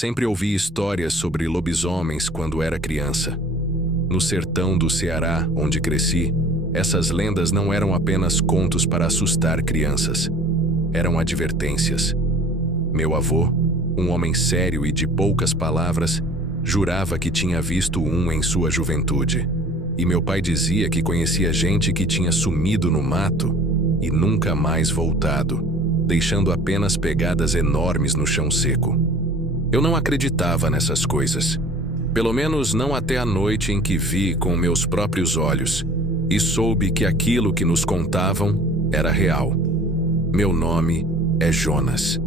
Sempre ouvi histórias sobre lobisomens quando era criança. No sertão do Ceará, onde cresci, essas lendas não eram apenas contos para assustar crianças. Eram advertências. Meu avô, um homem sério e de poucas palavras, jurava que tinha visto um em sua juventude. E meu pai dizia que conhecia gente que tinha sumido no mato e nunca mais voltado, deixando apenas pegadas enormes no chão seco. Eu não acreditava nessas coisas. Pelo menos não até a noite em que vi com meus próprios olhos e soube que aquilo que nos contavam era real. Meu nome é Jonas.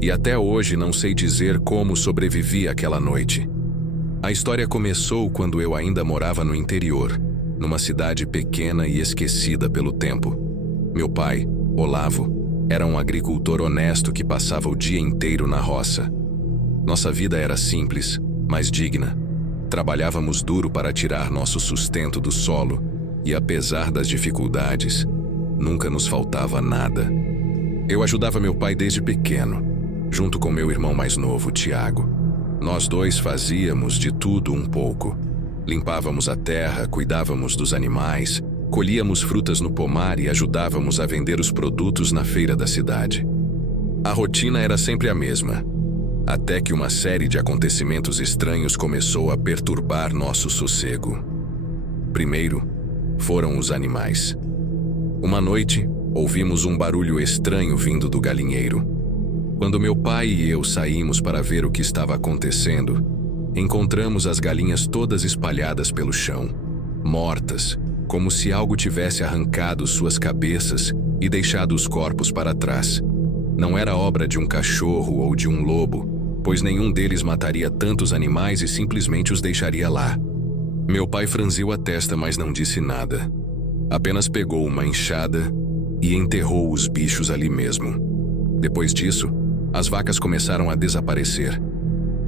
E até hoje não sei dizer como sobrevivi àquela noite. A história começou quando eu ainda morava no interior, numa cidade pequena e esquecida pelo tempo. Meu pai, Olavo, era um agricultor honesto que passava o dia inteiro na roça. Nossa vida era simples, mas digna. Trabalhávamos duro para tirar nosso sustento do solo e, apesar das dificuldades, nunca nos faltava nada. Eu ajudava meu pai desde pequeno, junto com meu irmão mais novo, Tiago. Nós dois fazíamos de tudo um pouco. Limpávamos a terra, cuidávamos dos animais, colhíamos frutas no pomar e ajudávamos a vender os produtos na feira da cidade. A rotina era sempre a mesma, até que uma série de acontecimentos estranhos começou a perturbar nosso sossego. Primeiro, foram os animais. Uma noite, ouvimos um barulho estranho vindo do galinheiro. Quando meu pai e eu saímos para ver o que estava acontecendo, encontramos as galinhas todas espalhadas pelo chão, mortas, como se algo tivesse arrancado suas cabeças e deixado os corpos para trás. Não era obra de um cachorro ou de um lobo, pois nenhum deles mataria tantos animais e simplesmente os deixaria lá. Meu pai franziu a testa, mas não disse nada. Apenas pegou uma enxada e enterrou os bichos ali mesmo. Depois disso, as vacas começaram a desaparecer.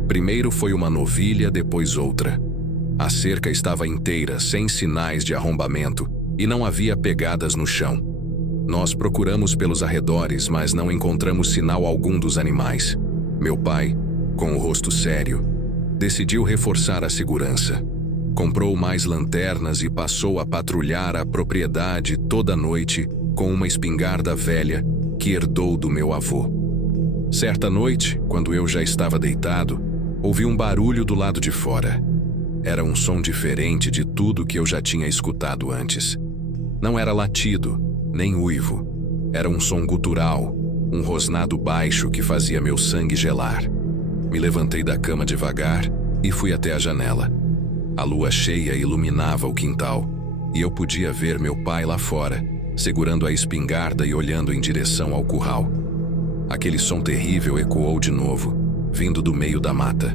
Primeiro foi uma novilha, depois outra. A cerca estava inteira, sem sinais de arrombamento, e não havia pegadas no chão. Nós procuramos pelos arredores, mas não encontramos sinal algum dos animais. Meu pai, com o rosto sério, decidiu reforçar a segurança. Comprou mais lanternas e passou a patrulhar a propriedade toda noite com uma espingarda velha que herdou do meu avô. Certa noite, quando eu já estava deitado, ouvi um barulho do lado de fora. Era um som diferente de tudo que eu já tinha escutado antes. Não era latido, nem uivo. Era um som gutural, um rosnado baixo que fazia meu sangue gelar. Me levantei da cama devagar e fui até a janela. A lua cheia iluminava o quintal, e eu podia ver meu pai lá fora, segurando a espingarda e olhando em direção ao curral. Aquele som terrível ecoou de novo, vindo do meio da mata.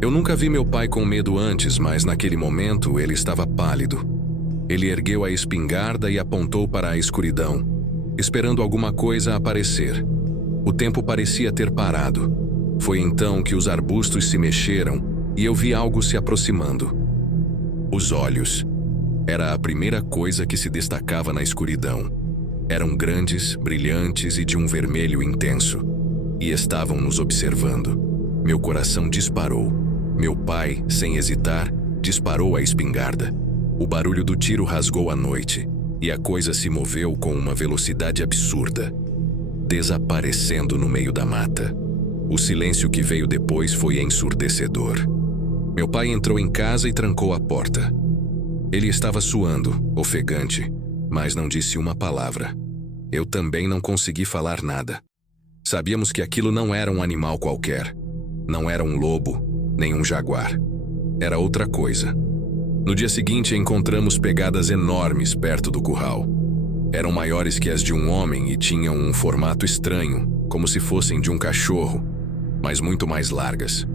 Eu nunca vi meu pai com medo antes, mas naquele momento ele estava pálido. Ele ergueu a espingarda e apontou para a escuridão, esperando alguma coisa aparecer. O tempo parecia ter parado. Foi então que os arbustos se mexeram e eu vi algo se aproximando. Os olhos. Era a primeira coisa que se destacava na escuridão. Eram grandes, brilhantes e de um vermelho intenso. E estavam nos observando. Meu coração disparou. Meu pai, sem hesitar, disparou a espingarda. O barulho do tiro rasgou a noite, e a coisa se moveu com uma velocidade absurda, desaparecendo no meio da mata. O silêncio que veio depois foi ensurdecedor. Meu pai entrou em casa e trancou a porta. Ele estava suando, ofegante, mas não disse uma palavra. Eu também não consegui falar nada. Sabíamos que aquilo não era um animal qualquer. Não era um lobo, nem um jaguar. Era outra coisa. No dia seguinte, encontramos pegadas enormes perto do curral. Eram maiores que as de um homem e tinham um formato estranho, como se fossem de um cachorro, mas muito mais largas.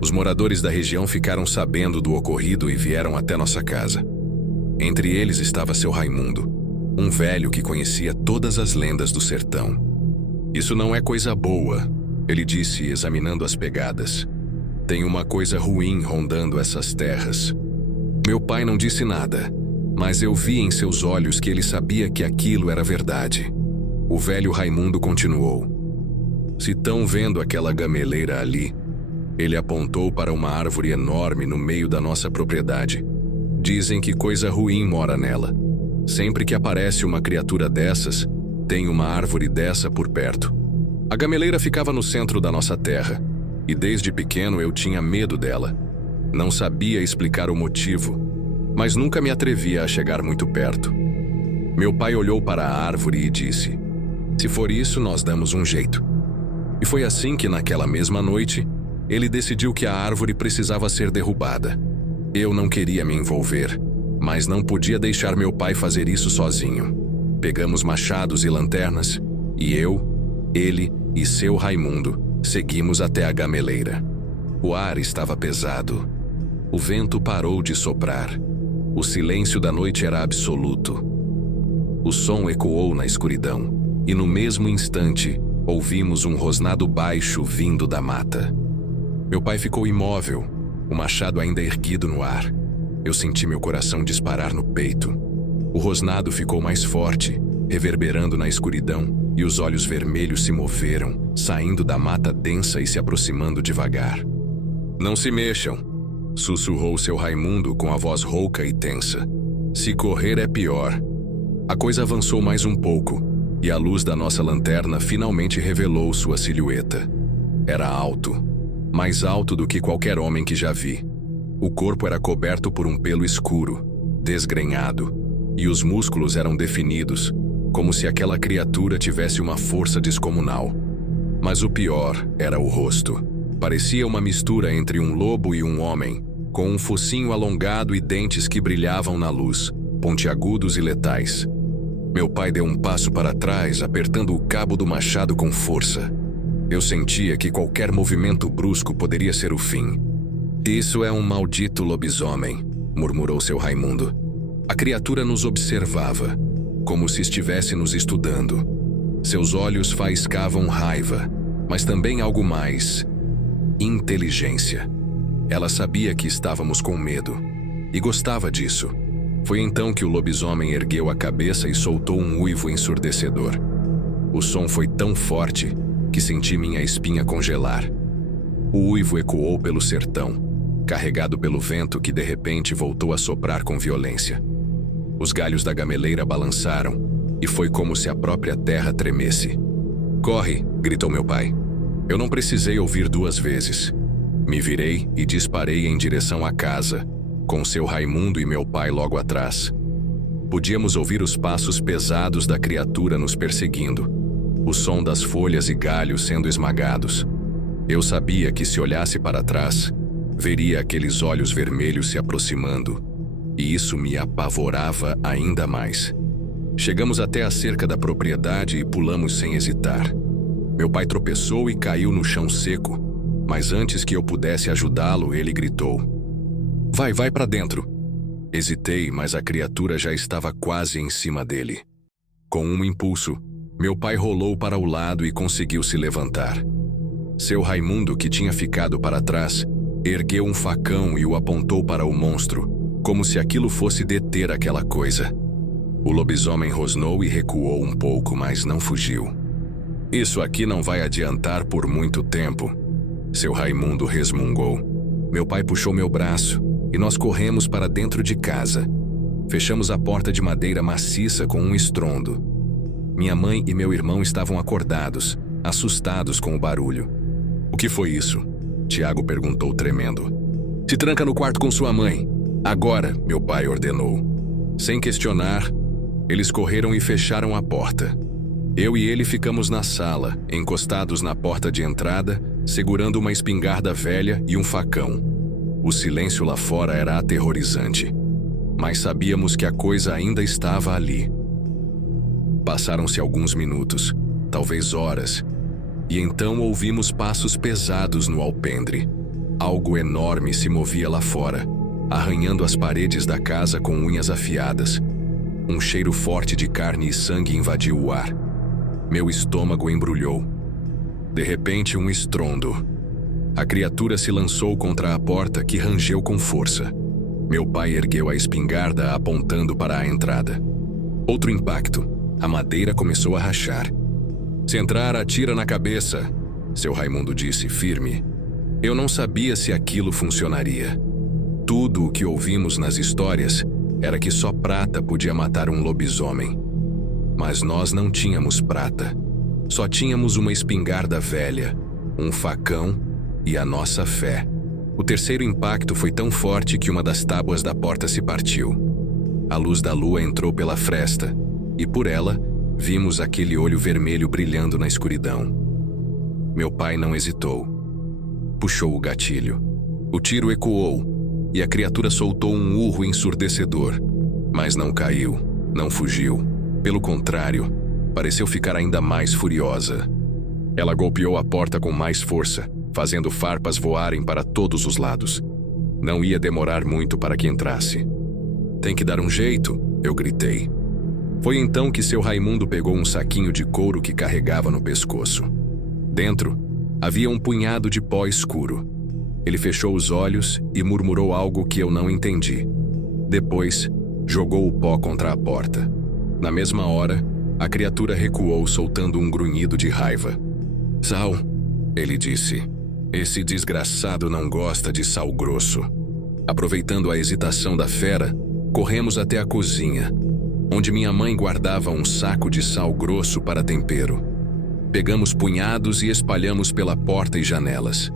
Os moradores da região ficaram sabendo do ocorrido e vieram até nossa casa. Entre eles estava seu Raimundo, um velho que conhecia todas as lendas do sertão. "Isso não é coisa boa", ele disse, examinando as pegadas. "Tem uma coisa ruim rondando essas terras." Meu pai não disse nada, mas eu vi em seus olhos que ele sabia que aquilo era verdade. O velho Raimundo continuou: "Se tão vendo aquela gameleira ali, Ele apontou para uma árvore enorme no meio da nossa propriedade. Dizem que coisa ruim mora nela. Sempre que aparece uma criatura dessas, tem uma árvore dessa por perto. A gameleira ficava no centro da nossa terra, e desde pequeno eu tinha medo dela. Não sabia explicar o motivo, mas nunca me atrevia a chegar muito perto. Meu pai olhou para a árvore e disse: "Se for isso, nós damos um jeito." E foi assim que, naquela mesma noite, ele decidiu que a árvore precisava ser derrubada. Eu não queria me envolver, mas não podia deixar meu pai fazer isso sozinho. Pegamos machados e lanternas, e eu, ele e seu Raimundo seguimos até a gameleira. O ar estava pesado. O vento parou de soprar. O silêncio da noite era absoluto. O som ecoou na escuridão, e no mesmo instante, ouvimos um rosnado baixo vindo da mata. Meu pai ficou imóvel, o machado ainda erguido no ar. Eu senti meu coração disparar no peito. O rosnado ficou mais forte, reverberando na escuridão, e os olhos vermelhos se moveram, saindo da mata densa e se aproximando devagar. "Não se mexam", sussurrou seu Raimundo com a voz rouca e tensa. "Se correr é pior." A coisa avançou mais um pouco, e a luz da nossa lanterna finalmente revelou sua silhueta. Era alto, mais alto do que qualquer homem que já vi. O corpo era coberto por um pelo escuro, desgrenhado, e os músculos eram definidos, como se aquela criatura tivesse uma força descomunal. Mas o pior era o rosto. Parecia uma mistura entre um lobo e um homem, com um focinho alongado e dentes que brilhavam na luz, pontiagudos e letais. Meu pai deu um passo para trás, apertando o cabo do machado com força. Eu sentia que qualquer movimento brusco poderia ser o fim. "Isso é um maldito lobisomem", murmurou seu Raimundo. A criatura nos observava, como se estivesse nos estudando. Seus olhos faiscavam raiva, mas também algo mais: inteligência. Ela sabia que estávamos com medo, e gostava disso. Foi então que o lobisomem ergueu a cabeça e soltou um uivo ensurdecedor. O som foi tão forte que senti minha espinha congelar. O uivo ecoou pelo sertão, carregado pelo vento que de repente voltou a soprar com violência. Os galhos da gameleira balançaram, e foi como se a própria terra tremesse. "Corre!" gritou meu pai. Eu não precisei ouvir duas vezes. Me virei e disparei em direção à casa, com seu Raimundo e meu pai logo atrás. Podíamos ouvir os passos pesados da criatura nos perseguindo, o som das folhas e galhos sendo esmagados. Eu sabia que se olhasse para trás, veria aqueles olhos vermelhos se aproximando, e isso me apavorava ainda mais. Chegamos até a cerca da propriedade e pulamos sem hesitar. Meu pai tropeçou e caiu no chão seco, mas antes que eu pudesse ajudá-lo, ele gritou: Vai para dentro." Hesitei, mas a criatura já estava quase em cima dele. Com um impulso, meu pai rolou para o lado e conseguiu se levantar. Seu Raimundo, que tinha ficado para trás, ergueu um facão e o apontou para o monstro, como se aquilo fosse deter aquela coisa. O lobisomem rosnou e recuou um pouco, mas não fugiu. "Isso aqui não vai adiantar por muito tempo", seu Raimundo resmungou. Meu pai puxou meu braço e nós corremos para dentro de casa. Fechamos a porta de madeira maciça com um estrondo. Minha mãe e meu irmão estavam acordados, assustados com o barulho. "O que foi isso?" Tiago perguntou tremendo. "Se tranca no quarto com sua mãe. Agora", meu pai ordenou. Sem questionar, eles correram e fecharam a porta. Eu e ele ficamos na sala, encostados na porta de entrada, segurando uma espingarda velha e um facão. O silêncio lá fora era aterrorizante, mas sabíamos que a coisa ainda estava ali. Passaram-se alguns minutos, talvez horas, e então ouvimos passos pesados no alpendre. Algo enorme se movia lá fora, arranhando as paredes da casa com unhas afiadas. Um cheiro forte de carne e sangue invadiu o ar. Meu estômago embrulhou. De repente, um estrondo. A criatura se lançou contra a porta, que rangeu com força. Meu pai ergueu a espingarda apontando para a entrada. Outro impacto. A madeira começou a rachar. "Se entrar, atira na cabeça", seu Raimundo disse, firme. Eu não sabia se aquilo funcionaria. Tudo o que ouvimos nas histórias era que só prata podia matar um lobisomem. Mas nós não tínhamos prata. Só tínhamos uma espingarda velha, um facão e a nossa fé. O terceiro impacto foi tão forte que uma das tábuas da porta se partiu. A luz da lua entrou pela fresta, e por ela, vimos aquele olho vermelho brilhando na escuridão. Meu pai não hesitou. Puxou o gatilho. O tiro ecoou, e a criatura soltou um urro ensurdecedor. Mas não caiu, não fugiu. Pelo contrário, pareceu ficar ainda mais furiosa. Ela golpeou a porta com mais força, fazendo farpas voarem para todos os lados. Não ia demorar muito para que entrasse. Tem que dar um jeito, eu gritei. Foi então que seu Raimundo pegou um saquinho de couro que carregava no pescoço. Dentro, havia um punhado de pó escuro. Ele fechou os olhos e murmurou algo que eu não entendi. Depois, jogou o pó contra a porta. Na mesma hora, a criatura recuou soltando um grunhido de raiva. "Sal", ele disse. "Esse desgraçado não gosta de sal grosso." Aproveitando a hesitação da fera, corremos até a cozinha, onde minha mãe guardava um saco de sal grosso para tempero. Pegamos punhados e espalhamos pela porta e janelas.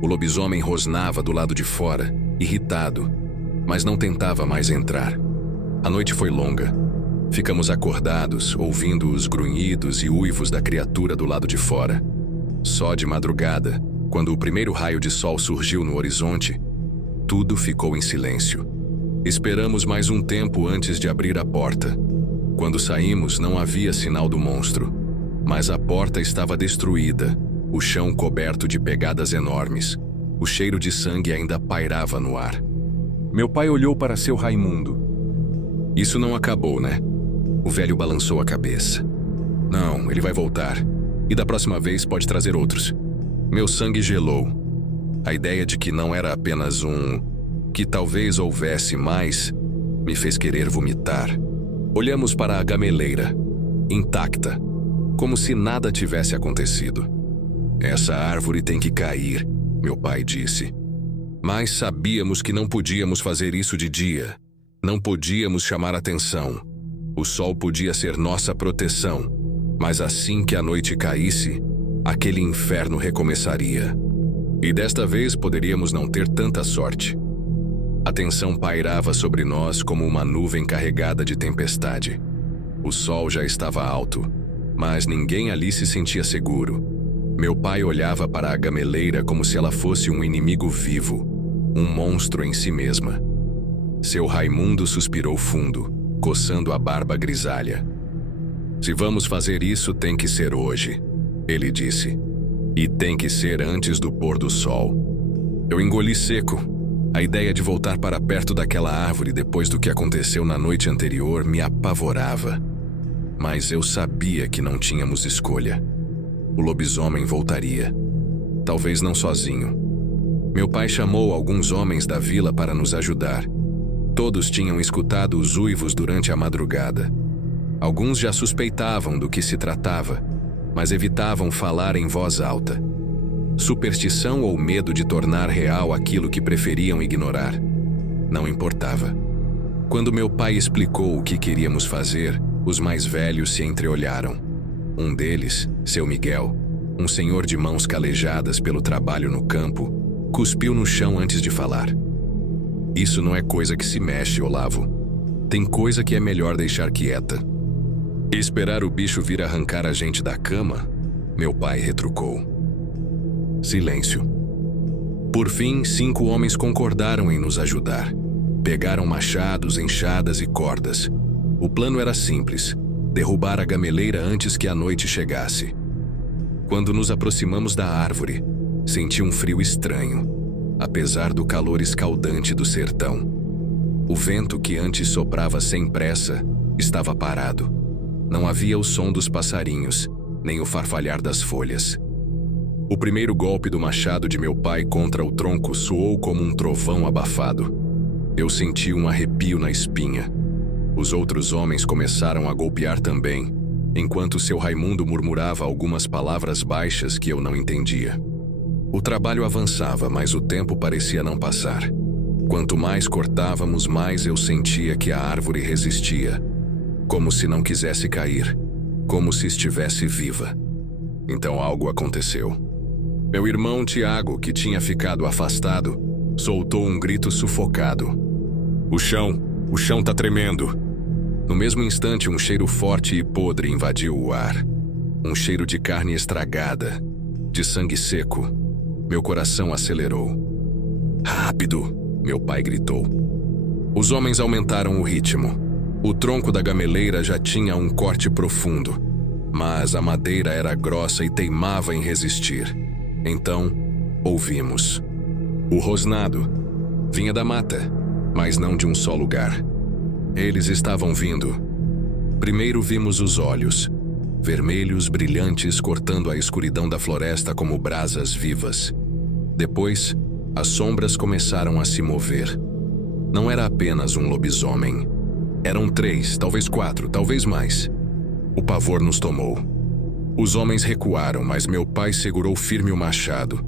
O lobisomem rosnava do lado de fora, irritado, mas não tentava mais entrar. A noite foi longa. Ficamos acordados, ouvindo os grunhidos e uivos da criatura do lado de fora. Só de madrugada, quando o primeiro raio de sol surgiu no horizonte, tudo ficou em silêncio. Esperamos mais um tempo antes de abrir a porta. Quando saímos, não havia sinal do monstro, mas a porta estava destruída, o chão coberto de pegadas enormes. O cheiro de sangue ainda pairava no ar. Meu pai olhou para seu Raimundo. "Isso não acabou, né?" O velho balançou a cabeça. "Não, ele vai voltar. E da próxima vez pode trazer outros." Meu sangue gelou. A ideia de que não era apenas que talvez houvesse mais, me fez querer vomitar. Olhamos para a gameleira, intacta, como se nada tivesse acontecido. "Essa árvore tem que cair", meu pai disse. Mas sabíamos que não podíamos fazer isso de dia. Não podíamos chamar atenção. O sol podia ser nossa proteção, mas assim que a noite caísse, aquele inferno recomeçaria. E desta vez poderíamos não ter tanta sorte. A tensão pairava sobre nós como uma nuvem carregada de tempestade. O sol já estava alto, mas ninguém ali se sentia seguro. Meu pai olhava para a gameleira como se ela fosse um inimigo vivo, um monstro em si mesma. Seu Raimundo suspirou fundo, coçando a barba grisalha. "Se vamos fazer isso, tem que ser hoje", ele disse. "E tem que ser antes do pôr do sol." Eu engoli seco. A ideia de voltar para perto daquela árvore depois do que aconteceu na noite anterior me apavorava. Mas eu sabia que não tínhamos escolha. O lobisomem voltaria. Talvez não sozinho. Meu pai chamou alguns homens da vila para nos ajudar. Todos tinham escutado os uivos durante a madrugada. Alguns já suspeitavam do que se tratava, mas evitavam falar em voz alta. Superstição ou medo de tornar real aquilo que preferiam ignorar. Não importava. Quando meu pai explicou o que queríamos fazer, os mais velhos se entreolharam. Um deles, seu Miguel, um senhor de mãos calejadas pelo trabalho no campo, cuspiu no chão antes de falar. "Isso não é coisa que se mexe, Olavo. Tem coisa que é melhor deixar quieta." "Esperar o bicho vir arrancar a gente da cama?" Meu pai retrucou. Silêncio. Por fim, 5 homens concordaram em nos ajudar. Pegaram machados, enxadas e cordas. O plano era simples: derrubar a gameleira antes que a noite chegasse. Quando nos aproximamos da árvore, senti um frio estranho, apesar do calor escaldante do sertão. O vento, que antes soprava sem pressa, estava parado. Não havia o som dos passarinhos, nem o farfalhar das folhas. O primeiro golpe do machado de meu pai contra o tronco soou como um trovão abafado. Eu senti um arrepio na espinha. Os outros homens começaram a golpear também, enquanto seu Raimundo murmurava algumas palavras baixas que eu não entendia. O trabalho avançava, mas o tempo parecia não passar. Quanto mais cortávamos, mais eu sentia que a árvore resistia, como se não quisesse cair, como se estivesse viva. Então algo aconteceu. Meu irmão Tiago, que tinha ficado afastado, soltou um grito sufocado. O chão tá tremendo. No mesmo instante, um cheiro forte e podre invadiu o ar. Um cheiro de carne estragada, de sangue seco. Meu coração acelerou. Rápido! Meu pai gritou. Os homens aumentaram o ritmo. O tronco da gameleira já tinha um corte profundo, mas a madeira era grossa e teimava em resistir. Então, ouvimos. O rosnado vinha da mata, mas não de um só lugar. Eles estavam vindo. Primeiro vimos os olhos, vermelhos, brilhantes, cortando a escuridão da floresta como brasas vivas. Depois, as sombras começaram a se mover. Não era apenas um lobisomem. Eram 3, talvez 4, talvez mais. O pavor nos tomou. Os homens recuaram, mas meu pai segurou firme o machado.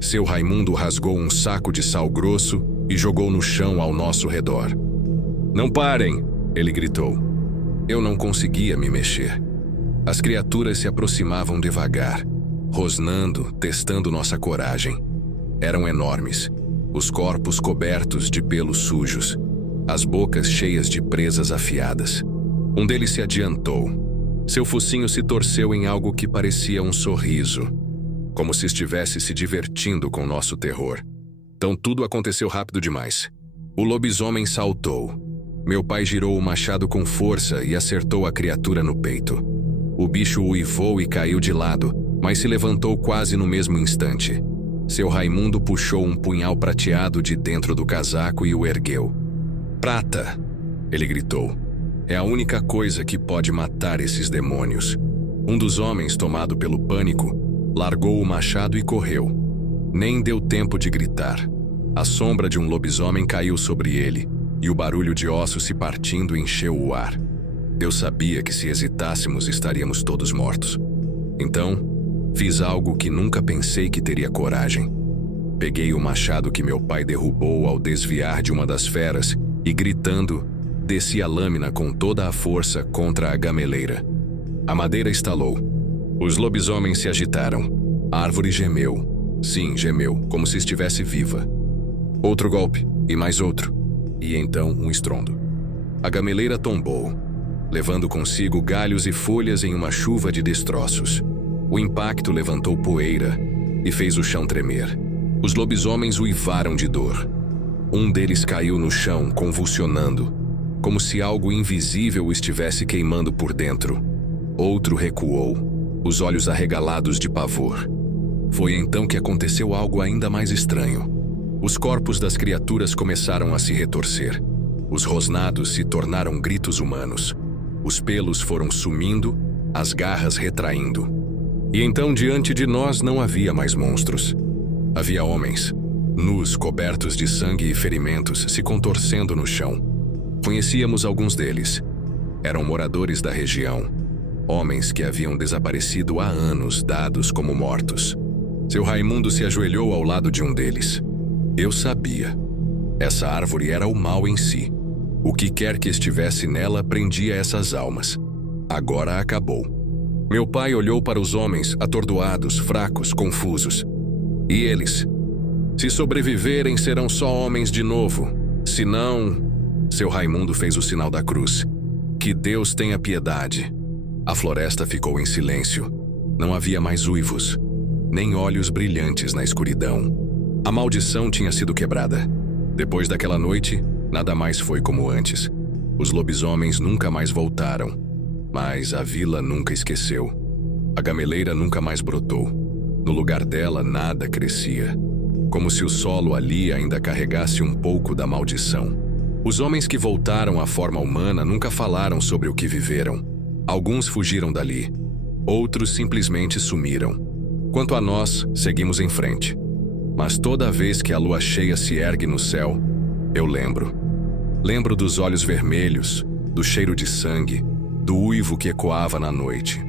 Seu Raimundo rasgou um saco de sal grosso e jogou no chão ao nosso redor. Não parem! Ele gritou. Eu não conseguia me mexer. As criaturas se aproximavam devagar, rosnando, testando nossa coragem. Eram enormes, os corpos cobertos de pelos sujos, as bocas cheias de presas afiadas. Um deles se adiantou. Seu focinho se torceu em algo que parecia um sorriso, como se estivesse se divertindo com nosso terror. Então tudo aconteceu rápido demais. O lobisomem saltou. Meu pai girou o machado com força e acertou a criatura no peito. O bicho uivou e caiu de lado, mas se levantou quase no mesmo instante. Seu Raimundo puxou um punhal prateado de dentro do casaco e o ergueu. Prata! Ele gritou. É a única coisa que pode matar esses demônios. Um dos homens, tomado pelo pânico, largou o machado e correu. Nem deu tempo de gritar. A sombra de um lobisomem caiu sobre ele, e o barulho de ossos se partindo encheu o ar. Eu sabia que se hesitássemos estaríamos todos mortos. Então, fiz algo que nunca pensei que teria coragem. Peguei o machado que meu pai derrubou ao desviar de uma das feras e, gritando, desci a lâmina com toda a força contra a gameleira. A madeira estalou. Os lobisomens se agitaram. A árvore gemeu. Sim, gemeu, como se estivesse viva. Outro golpe, e mais outro. E então um estrondo. A gameleira tombou, levando consigo galhos e folhas em uma chuva de destroços. O impacto levantou poeira e fez o chão tremer. Os lobisomens uivaram de dor. Um deles caiu no chão, convulsionando, como se algo invisível o estivesse queimando por dentro. Outro recuou, os olhos arregalados de pavor. Foi então que aconteceu algo ainda mais estranho. Os corpos das criaturas começaram a se retorcer. Os rosnados se tornaram gritos humanos. Os pelos foram sumindo, as garras retraindo. E então diante de nós não havia mais monstros. Havia homens, nus, cobertos de sangue e ferimentos, se contorcendo no chão. Conhecíamos alguns deles. Eram moradores da região. Homens que haviam desaparecido há anos, dados como mortos. Seu Raimundo se ajoelhou ao lado de um deles. Eu sabia. Essa árvore era o mal em si. O que quer que estivesse nela prendia essas almas. Agora acabou. Meu pai olhou para os homens, atordoados, fracos, confusos. E eles? Se sobreviverem, serão só homens de novo. Se não... Seu Raimundo fez o sinal da cruz. Que Deus tenha piedade. A floresta ficou em silêncio. Não havia mais uivos, nem olhos brilhantes na escuridão. A maldição tinha sido quebrada. Depois daquela noite, nada mais foi como antes. Os lobisomens nunca mais voltaram, mas a vila nunca esqueceu. A gameleira nunca mais brotou. No lugar dela, nada crescia, como se o solo ali ainda carregasse um pouco da maldição. Os homens que voltaram à forma humana nunca falaram sobre o que viveram. Alguns fugiram dali, outros simplesmente sumiram. Quanto a nós, seguimos em frente. Mas toda vez que a lua cheia se ergue no céu, eu lembro. Lembro dos olhos vermelhos, do cheiro de sangue, do uivo que ecoava na noite.